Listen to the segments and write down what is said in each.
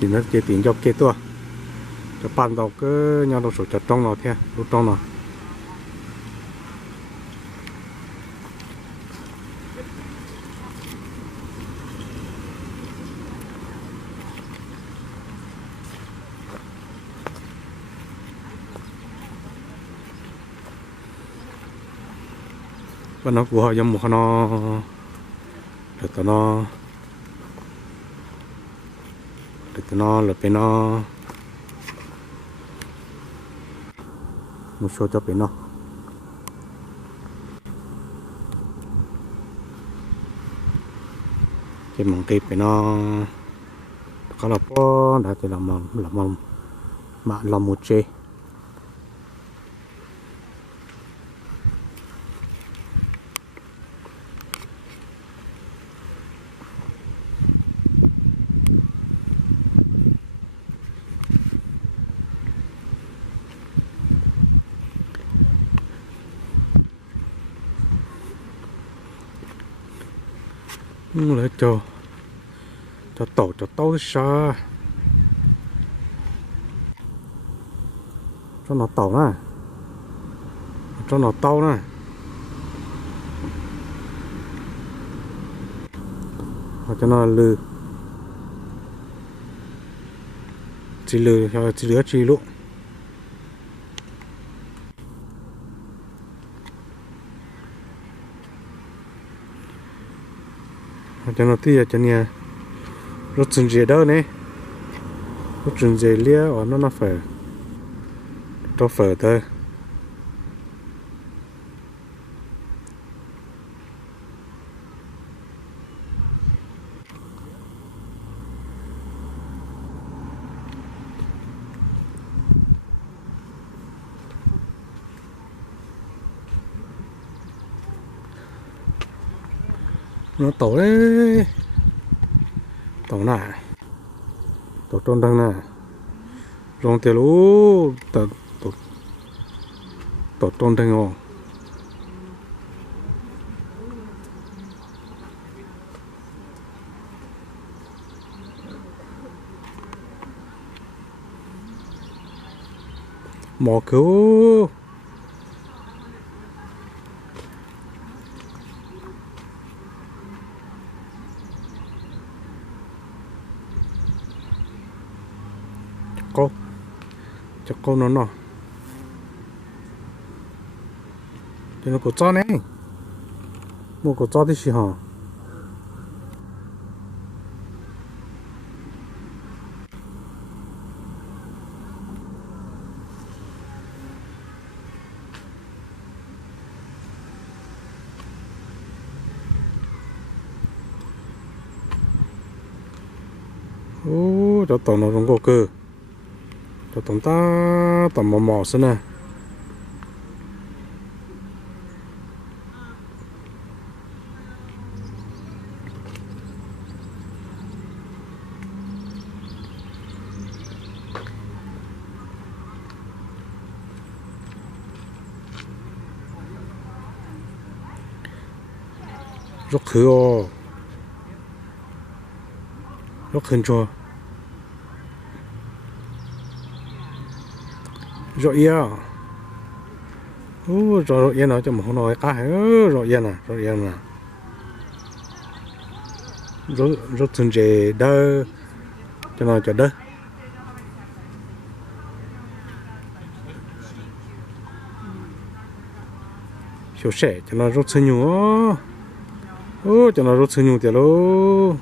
thì nó chỉ tiền cho kia tua cho ban đầu cứ nhau đồ số cho trong nó theo lúc trong nó và nó của họ giống một nó được nó là bên nó một số cho bên nó cái mỏng cây bên nó có là po đã thì làm một chế lấy cho tàu xa cho nó tàu nè cho nó tàu nè cho nó lư chỉ lư cho chỉ lứa chỉ luôn cho nó tia cho nha rốt chừng gì đâu nè rốt chừng gì lia ở nó phải cho phở thôi nó tổ đấy tổ nè tổ trôn đăng nè rong tiền lú tổ trôn đăng ngô mò cứu cho cô nó cho nó có cho này mua có cho thì gì hả ô cho tao nó không có cơ cho tao ta tao mò xem nè rất khứ ô rất khẩn cho rồi yên rồi yên nó cho một nói cá rồi yên à rất thân dễ đỡ cho nó cho đỡ hiểu sẽ cho nó rất thân nhiều cho nó rất thân nhiều tiền luôn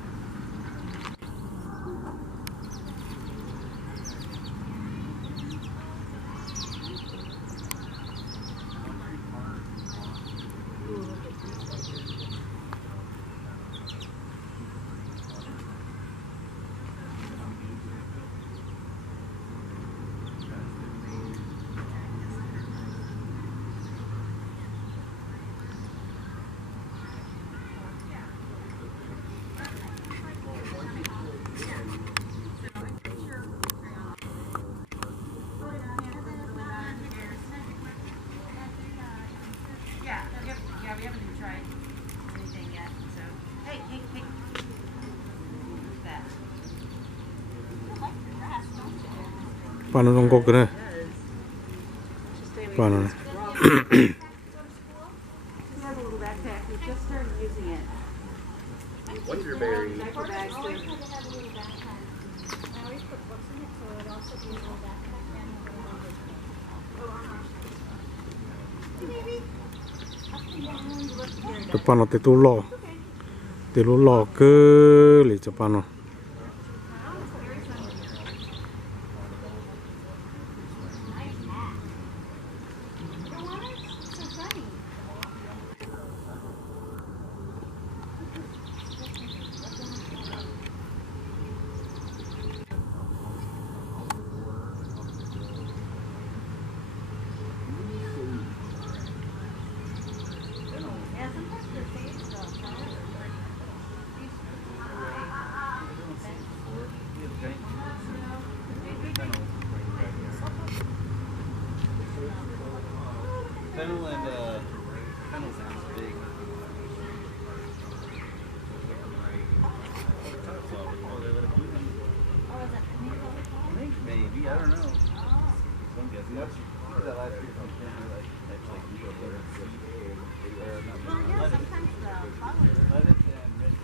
Paano nung kok na? Paano na? What's your berry? I always had to have a little backpack. I always put books in it, so it would also be a little backpack and a little luggage. Hey, baby. Up and down, you look very Cho good. paano te tu lo? Te lu lo cơ lì cho paano? Nice hat. You don't want it? It's so funny. Yeah, sometimes the sage stuff, Fennel and fennel sounds big. I think maybe, I don't know. Some guessing. That last year from like well, yeah, sometimes the flowers. lettuce and red.